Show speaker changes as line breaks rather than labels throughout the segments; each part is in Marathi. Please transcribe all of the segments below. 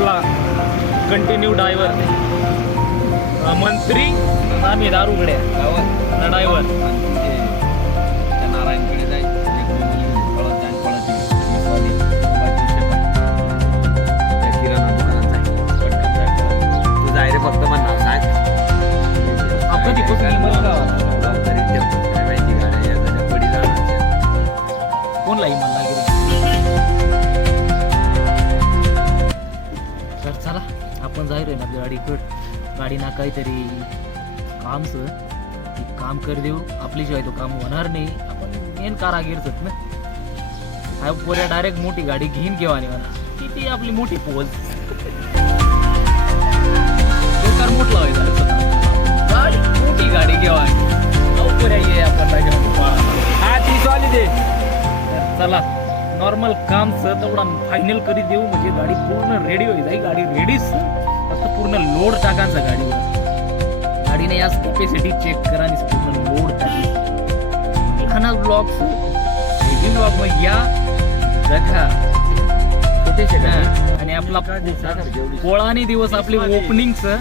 आपला कंटिन्यू डायव्हर मंत्री आम्ही दारुगड्या ड्रायव्हर
नारायणकडे
ना गाडी ना काहीतरी काम सर. ती काम कर देऊ. आपल्याशिवाय तो काम होणार नाही. आपण मेन कारागीरच ना. हा पोऱ्या डायरेक्ट मोठी गाडी घेईन घेवा नाही म्हणा किती आपली मोठी पोल. बेकार मोठ गाडी मोठी गाडी घेवा पोऱ्या ये आपण
हा तीस दे.
चला नॉर्मल काम तेवढा फायनल करी देऊ? म्हणजे गाडी पूर्ण रेडी होईल. गाडी रेडीच पूर्ण लोड टाकायचा गाडीवर. गाडीने या कॅपॅसिटी चेक करा आणि पूर्ण लोड टाकी. लहान ब्लॉग हेवी ब्लॉग मग या.
गाडी.
आणि आपला पोळानी दिवस आपली ओपनिंगचं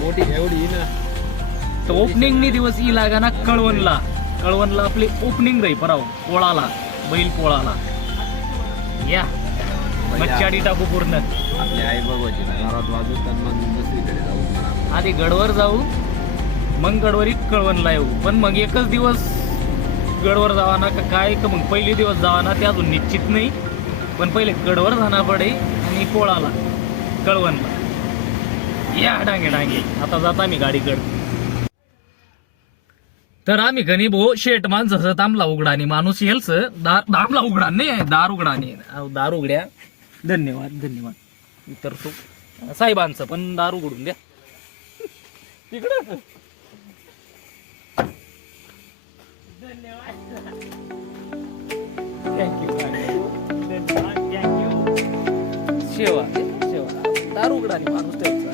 तर ओपनिंगनी दिवस ई लागा ना कळवणला. कळवणला आपली ओपनिंग राही पराव. पोळाला. बैल पोळाला. या. मच्छाडी टाकू पूर्ण.
आपली आई ना घरात वाजून तर मग दुसरीकडे जाऊ. म्हणा.
आधी गडवर जाऊ मग गडवरी कळवणला येऊ पण मग एकच दिवस गडवर जावा ना का काय? का मग पहिले दिवस जावा ना ते अजून निश्चित नाही. पण पहिले गडवर जाणार पडे आणि पोळाला कळवणला. या डांगे डांगे आता जाता मी गाडीकडे. तर आम्ही गणी भो शेट माणसाचं तांबला उघडा आणि माणूस येलच दामला उघडा नाही दार उघडा नाही अहो, दार उघड्या. धन्यवाद धन्यवाद. इतर तो साहेबांचं पण दार उघडून द्या. तिकडं थँक्यू थँक्यू सेवा सेवा दार उघडा आणि माणूस त्याचा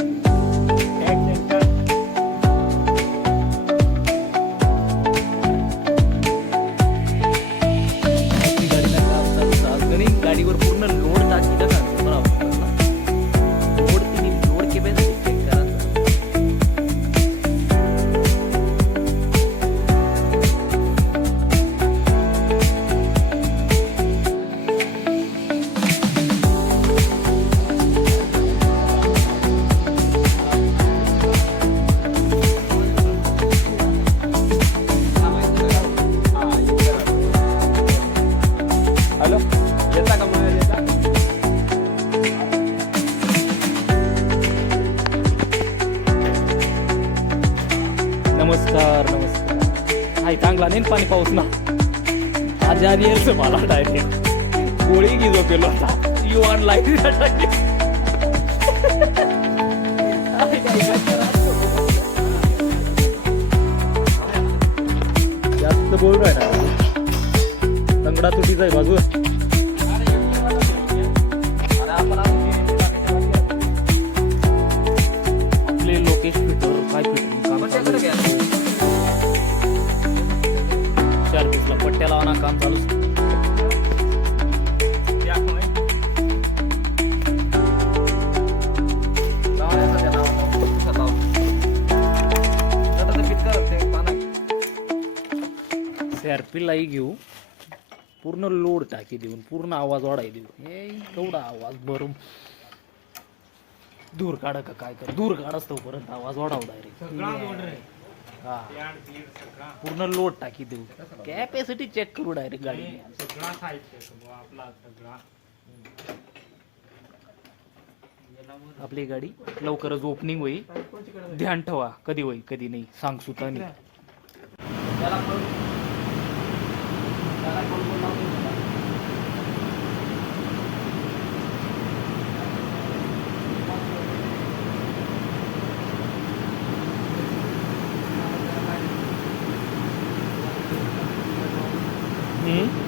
हॅलो येता का मग येता
नमस्कार नमस्कार हाय चांगला नाही पाणी पाऊस ना आज यायचं मला डायरेक्ट गोळी घे केलो आता यू आर लाइट जास्त बोल ना तंगडा तुटीचा आहे बाजू आपले लोकेश फिटर काय फिटिंग काम चालू आहे. चार पीसला पट्ट्या लावणं काम चालू सीआरपी घेऊ. पूर्ण लोड टाकी देऊन पूर्ण आवाज वाढाय देऊ हे केवढा आवाज भरून. दूर काढा का काय कर? दूर काढ पर्यंत आवाज वाढाव डायरेक्ट हा. पूर्ण लोड टाकी देऊ. कॅपॅसिटी चेक करू डायरेक्ट गाडी. आपली गाडी लवकरच ओपनिंग होईल. ध्यान ठेवा कधी होईल कधी नाही सांग सुद्धा नाही. Mm-hmm.